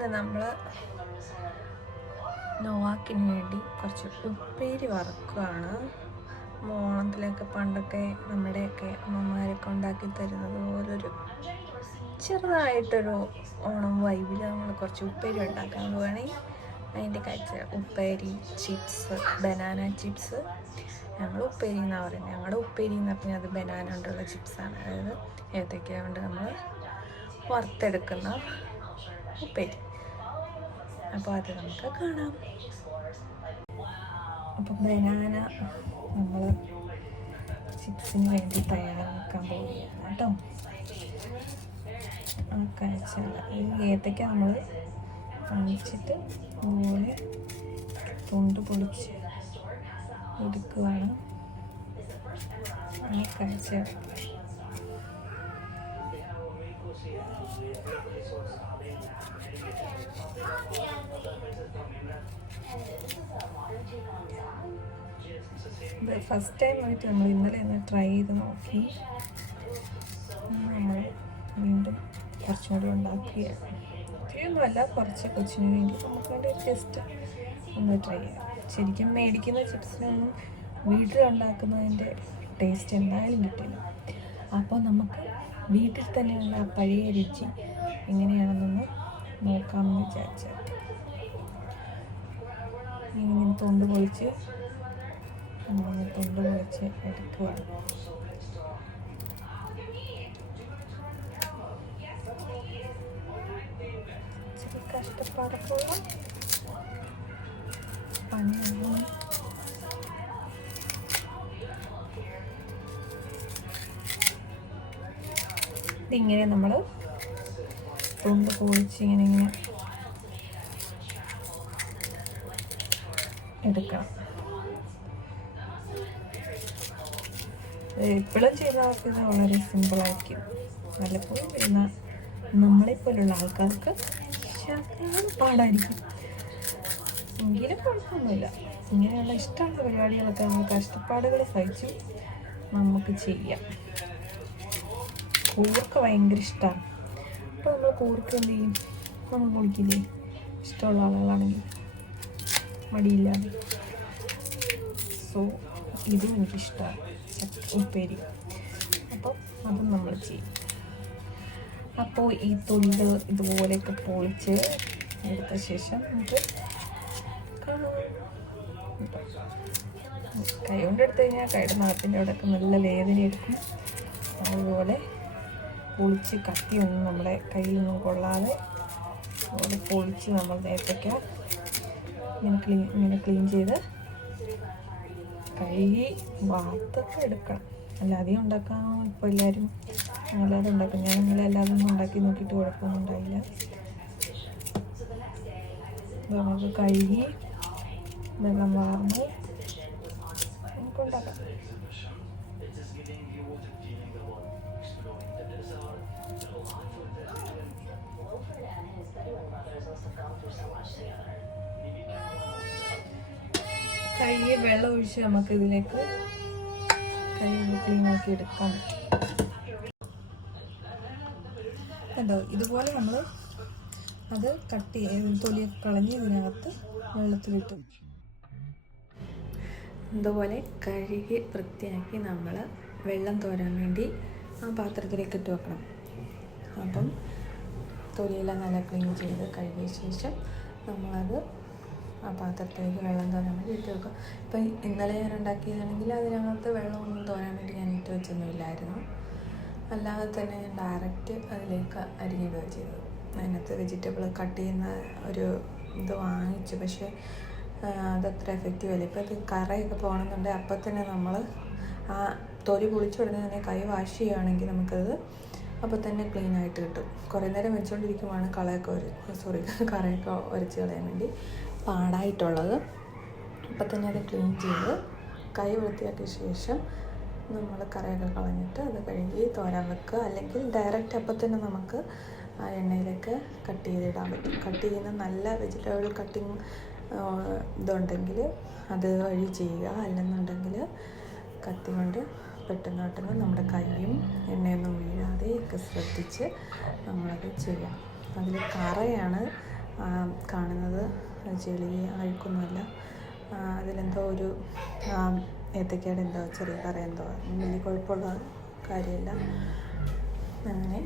ഇന്ന് നമ്മൾ നോവാക്കിന് വേണ്ടി കുറച്ച് ഉപ്പേരി വറക്കുകയാണ്. ഓണത്തിലൊക്കെ പണ്ടൊക്കെ നമ്മുടെയൊക്കെ അമ്മമാരൊക്കെ ഉണ്ടാക്കി തരുന്നത് പോലൊരു ചെറുതായിട്ടൊരു ഓണം വൈബിൽ നമ്മൾ കുറച്ച് ഉപ്പേരി ഉണ്ടാക്കാൻ പോവുകയാണെങ്കിൽ അതിൻ്റെ കാഴ്ച ഉപ്പേരി, ചിപ്സ്, ബനാന ചിപ്സ്. ഞങ്ങൾ ഉപ്പേരി എന്നാണ് പറയുന്നത്. ഞങ്ങളുടെ ഉപ്പേരി എന്ന് പറഞ്ഞാൽ അത് ബനാന കൊണ്ടുള്ള ചിപ്സാണ്. അതായത് ഏതൊക്കെ കൊണ്ട് നമ്മൾ വറുത്തെടുക്കുന്ന ഉപ്പേരി. അപ്പോൾ അത് നമുക്ക് കാണാം. അപ്പം ബനാന നമ്മൾ ചിപ്സിന് വേണ്ടി തയ്യാറാക്കാൻ പോവുകയാണ് കേട്ടോ. കഴിച്ചാൽ ഈ ഏത്തയ്ക്ക നമ്മൾ വാങ്ങിച്ചിട്ട് അതുപോലെ തൊണ്ട് പൊളിച്ച് എടുക്കുകയാണ്. കഴിച്ച ഫസ്റ്റ് ടൈം ആയിട്ട് നമ്മൾ ഇന്നലെ ഒന്ന് ട്രൈ ചെയ്ത് നോക്കി. നമ്മൾ വീണ്ടും കുറച്ചും കൂടി ഉണ്ടാക്കുകയാണ്. ഒത്തിരിയൊന്നുമല്ല, കുറച്ച് കൊച്ചിന് വേണ്ടി നമുക്ക് വേണ്ടി ജസ്റ്റ് ഒന്ന് ട്രൈ ചെയ്യാം. ശരിക്കും മേടിക്കുന്ന ചിപ്സിനൊന്നും വീട്ടിലുണ്ടാക്കുന്നതിൻ്റെ ടേസ്റ്റ് എന്തായാലും കിട്ടില്ല. അപ്പോൾ നമുക്ക് വീട്ടിൽ തന്നെയുള്ള ആ പഴയ രുചി എങ്ങനെയാണെന്നൊന്ന് നോക്കാമെന്ന് വിചാരിച്ചാൽ ഇങ്ങനെ തൊണ്ട് പൊളിച്ച് എടുക്കുകയാണ്. ഇച്ചിരി കഷ്ടപ്പാടൊക്കെയുള്ള പണിയാണ്. ഇതിങ്ങനെ നമ്മൾ തൊണ്ട് പൊളിച്ച് ഇങ്ങനെ എടുക്കണം. എപ്പോഴും ചെയ്തവർക്ക് ഇത് വളരെ സിമ്പിളായിരിക്കും. വല്ലപ്പോഴും വരുന്ന നമ്മളെപ്പോലുള്ള ആൾക്കാർക്ക് പാടായിരിക്കും. എങ്കിലും കുഴപ്പമൊന്നുമില്ല. ഇങ്ങനെയുള്ള ഇഷ്ടമുള്ള പരിപാടികളൊക്കെ നമ്മൾ കഷ്ടപ്പാടുകൾ സഹിച്ചും നമുക്ക് ചെയ്യാം. കൂർക്ക ഭയങ്കര ഇഷ്ടമാണ്. അപ്പോൾ നമ്മൾ കൂർക്ക എന്ത് ചെയ്യും? നമ്മൾ പൊളിക്കില്ലേ? ഇഷ്ടമുള്ള ആളുകളാണെങ്കിൽ മടിയില്ലാതെ. സോ ഇതും എനിക്കിഷ്ടമാണ്, ഉപ്പേരി. അപ്പം അതും നമ്മൾ ചെയ്യും. അപ്പോൾ ഈ തൊണ്ട് ഇതുപോലെയൊക്കെ പൊളിച്ച് എടുത്ത ശേഷം നമുക്ക് കൈ കൊണ്ട് എടുത്തു കഴിഞ്ഞാൽ കൈയുടെ നഖത്തിൻ്റെ അവിടെയൊക്കെ നല്ല വേദന എടുക്കും. അതുപോലെ പൊളിച്ച് കത്തിയൊന്നും നമ്മുടെ കയ്യിലൊന്നും കൊള്ളാതെ അതുപോലെ പൊളിച്ച് നമ്മൾ നേരത്തേക്ക് ഇങ്ങനെ ക്ലീൻ ചെയ്ത് കഴുകി വാർത്തൊക്കെ എടുക്കണം. അല്ലാതെ ഉണ്ടാക്കാൻ ഇപ്പോൾ എല്ലാവരും അല്ലാതെ ഉണ്ടാക്കും. ഞാൻ നിങ്ങളല്ലാതെ ഒന്നും ഉണ്ടാക്കി നോക്കിയിട്ട് കുഴപ്പമൊന്നും ഉണ്ടായില്ല. നമുക്ക് കഴുകി വെള്ളം വാർന്ന് നമുക്ക് ഉണ്ടാക്കാം. കഴുകി വെള്ളം ഒഴിച്ച് നമുക്ക് ഇതിലേക്ക് കഴുകി ക്ലീനാക്കി എടുക്കാൻ പറ്റും. കണ്ടോ, ഇതുപോലെ നമ്മൾ അത് കട്ട് ചെയ്ത് തൊലിയൊക്കെ കളഞ്ഞ് ഇതിനകത്ത് വെള്ളത്തിലിട്ടു. ഇതുപോലെ കഴുകി വൃത്തിയാക്കി നമ്മൾ വെള്ളം തോരാൻ വേണ്ടി ആ പാത്രത്തിലേക്ക് ഇട്ട് വെക്കണം. അപ്പം തൊലിയെല്ലാം നല്ല ക്ലീൻ ചെയ്ത് കഴുകിയ ശേഷം നമ്മളത് ആ പാത്രത്തിലേക്ക് വെള്ളം തോരാൻ വേണ്ടി ഇട്ട് വെക്കും. ഇപ്പം ഇന്നലെ ഞാൻ ഉണ്ടാക്കിയതാണെങ്കിൽ അതിനകത്ത് വെള്ളമൊന്നും തോരാൻ വേണ്ടി ഞാൻ ഇട്ട് വെച്ചൊന്നുമില്ലായിരുന്നു. അല്ലാതെ തന്നെ ഞാൻ ഡയറക്റ്റ് അതിലേക്ക് അരിഞ്ഞിടുക ചെയ്തത്. അതിനകത്ത് വെജിറ്റബിൾ കട്ട് ചെയ്യുന്ന ഒരു ഇത് വാങ്ങിച്ചു. പക്ഷേ അതത്ര എഫക്റ്റീവ് അല്ല. ഇപ്പോൾ അത് കറയൊക്കെ പോകണമെന്നുണ്ടെങ്കിൽ അപ്പം തന്നെ നമ്മൾ ആ തൊലി പൊളിച്ചുടനെ തന്നെ കൈ വാഷ് ചെയ്യുകയാണെങ്കിൽ നമുക്കത് അപ്പോൾ തന്നെ ക്ലീനായിട്ട് കിട്ടും. കുറേ നേരം വെച്ചുകൊണ്ടിരിക്കുമ്പോഴാണ് കറയൊക്കെ ഉരച്ച് കളയാൻ വേണ്ടി പാടായിട്ടുള്ളത്. അപ്പം തന്നെ അത് ക്ലീൻ ചെയ്ത് കൈ വൃത്തിയാക്കിയ ശേഷം നമ്മൾ കറയൊക്കെ കളഞ്ഞിട്ട് അത് കഴുകി തോരാൻ വെക്കുക. അല്ലെങ്കിൽ ഡയറക്റ്റ് അപ്പം തന്നെ നമുക്ക് ആ എണ്ണയിലേക്ക് കട്ട് ചെയ്തിടാൻ പറ്റും. കട്ട് ചെയ്യുന്ന നല്ല വെജിറ്റബിൾ കട്ടിങ് ഇതുണ്ടെങ്കിൽ അത് വഴി ചെയ്യുക. അല്ലെന്നുണ്ടെങ്കിൽ കത്തി കൊണ്ട് പെട്ടെന്ന് നമ്മുടെ കൈയും എണ്ണയൊന്നും വീഴാതെ ഒക്കെ ശ്രദ്ധിച്ച് നമ്മളത് ചെയ്യാം. അതിൽ കറയാണ് കാണുന്നത് ചെളി അഴുക്കൊന്നുമല്ല. അതിലെന്തോ ഒരു ഏത്തക്കയുടെ എന്തോ ചെറിയ കറ എന്തോ വലിയ കുഴപ്പമുള്ള കാര്യമില്ല. അങ്ങനെ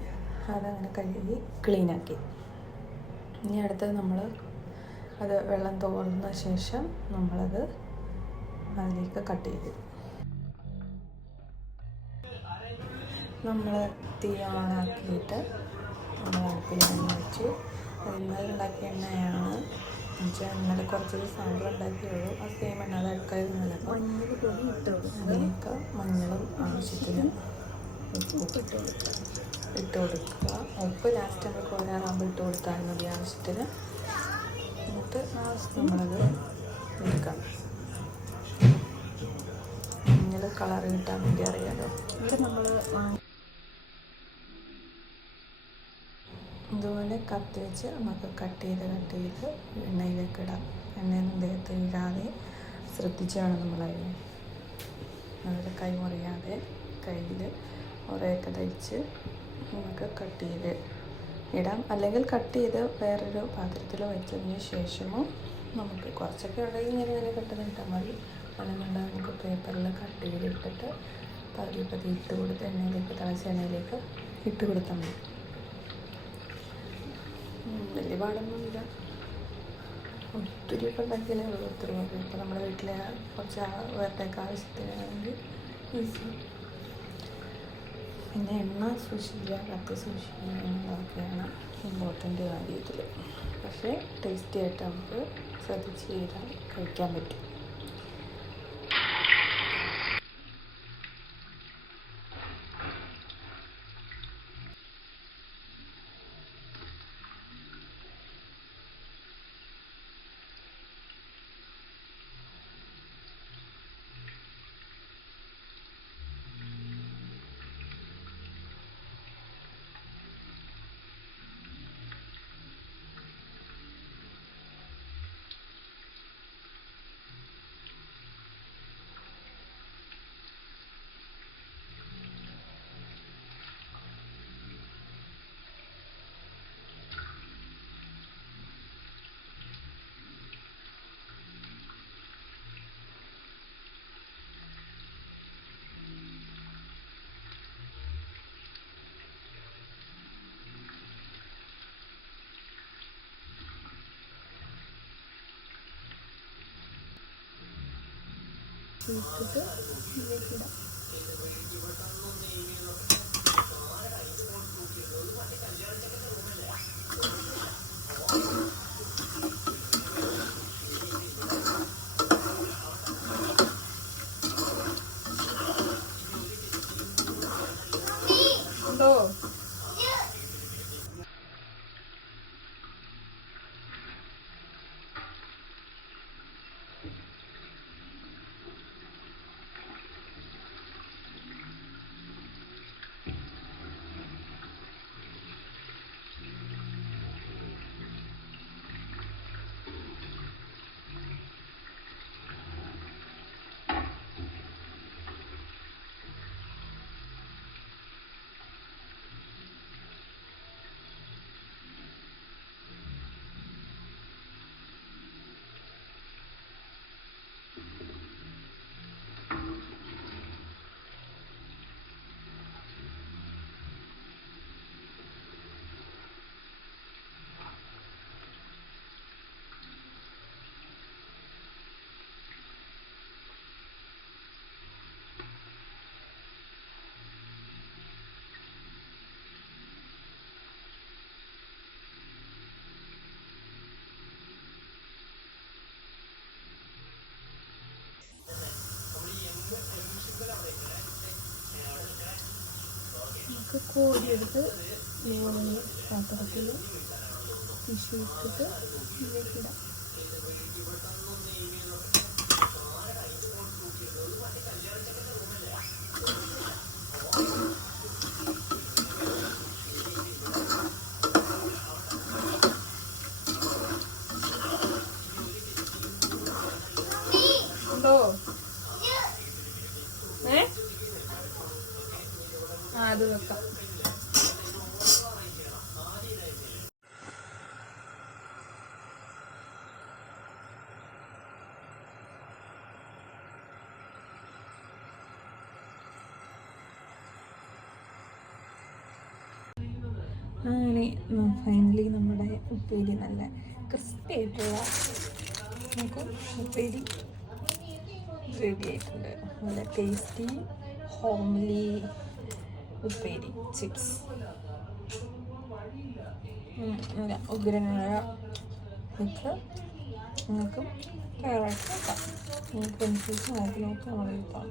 അതങ്ങനെ കഴുകി ക്ലീനാക്കി. ഇനി അടുത്തത് നമ്മൾ അത് വെള്ളം തോർന്ന ശേഷം നമ്മളത് അതിലേക്ക് കട്ട് ചെയ്തു. നമ്മൾ തീ ഓണാക്കിയിട്ട് നമ്മൾ അടുപ്പിൽ എണ്ണ വെച്ചു. ഇന്നലെ ഉണ്ടാക്കിയ എണ്ണയാണ്. ഇന്നലെ കുറച്ച് സാമ്പിൾ ഉണ്ടാക്കിയുള്ളൂ. ആ സെയിം എണ്ണ അത് എടുക്കാതിരുന്നില്ല. അതിലേക്ക് മഞ്ഞളും ആവശ്യത്തിന് ഇട്ട് കൊടുക്കുക. ഉപ്പ് ലാസ്റ്റ് നമ്മൾ കോരാറാകുമ്പോൾ ഇട്ട് കൊടുത്താൽ മതി ആവശ്യത്തിന്. എന്നിട്ട് നമ്മളത് എടുക്കാം. മഞ്ഞൾ കളർ കിട്ടാൻ വേണ്ടി അറിയാലോ. ഇത് നമ്മൾ ഇതുപോലെ കത്തി വെച്ച് നമുക്ക് കട്ട് ചെയ്ത് എണ്ണയിലേക്ക് ഇടാം. എണ്ണയൊന്നും ദേഹത്ത് വീഴാതെ ശ്രദ്ധിച്ച് വേണം നമ്മളതിന്. അതുപോലെ കൈ മുറിയാതെ കയ്യിൽ ഉറയൊക്കെ ധരിച്ച് നമുക്ക് കട്ട് ചെയ്ത് ഇടാം. അല്ലെങ്കിൽ കട്ട് ചെയ്ത് വേറൊരു പാത്രത്തിൽ വെച്ചതിന് ശേഷമോ നമുക്ക് കുറച്ചൊക്കെ ഉണ്ടെങ്കിൽ ഇങ്ങനെ പെട്ടെന്ന് ഇട്ടാൽ മതി. അല്ലെന്നുണ്ടെങ്കിൽ നമുക്ക് പേപ്പറിൽ കട്ട് ചെയ്തിട്ടിട്ട് പതി ഇട്ട് കൊടുത്ത് എണ്ണയിലേക്ക് തിളച്ച എണ്ണയിലേക്ക് ഇട്ട് കൊടുത്താൽ മതി. വലിയ പാടൊന്നുമില്ല. ഒത്തിരി ഒക്കെ ഉണ്ടാക്കിയാലേ ഉള്ളൂ. ഒത്തിരി മതി. ഇപ്പോൾ നമ്മുടെ വീട്ടിലെ കുറച്ച് പേരുടെയൊക്കെ ആവശ്യത്തിനാണെങ്കിൽ ഈസി. പിന്നെ എണ്ണ സൂക്ഷിക്കുക, കത്തി സൂക്ഷിക്കുക എന്നതൊക്കെയാണ് ഇമ്പോർട്ടൻ്റ് കാര്യം ഇതിൽ. പക്ഷേ ടേസ്റ്റി ആയിട്ട് നമുക്ക് ശ്രദ്ധിച്ച് ചെയ്താൽ കഴിക്കാൻ പറ്റും. ഇട്ടിട്ട് ഇതിലേക്കിടാം. ഉണ്ടോ? നമുക്ക് കോരിയെടുത്ത് പാത്രത്തിൽ ടിഷ്യൂ ഇട്ടിട്ട് ഇതിലേക്കിടാം. ഉണ്ടോ? അത് വെക്കാം. അങ്ങനെ ഫൈനലി നമ്മുടെ ഉപ്പേരി നല്ല ക്രിസ്പി ആയിട്ടുള്ള നമുക്ക് ഉപ്പേരി റെഡി ആയിട്ടുണ്ട്. നല്ല ടേസ്റ്റി ഹോംലി ഉപ്പേരി ചിപ്സ്. ഉഗ്രനായ ഒക്കെ നിങ്ങൾക്കും തയ്യാറാക്കി നോക്കാം. നിങ്ങൾക്ക് അനുസരിച്ച് നോക്കി നോക്കി നമ്മൾ നോക്കാം.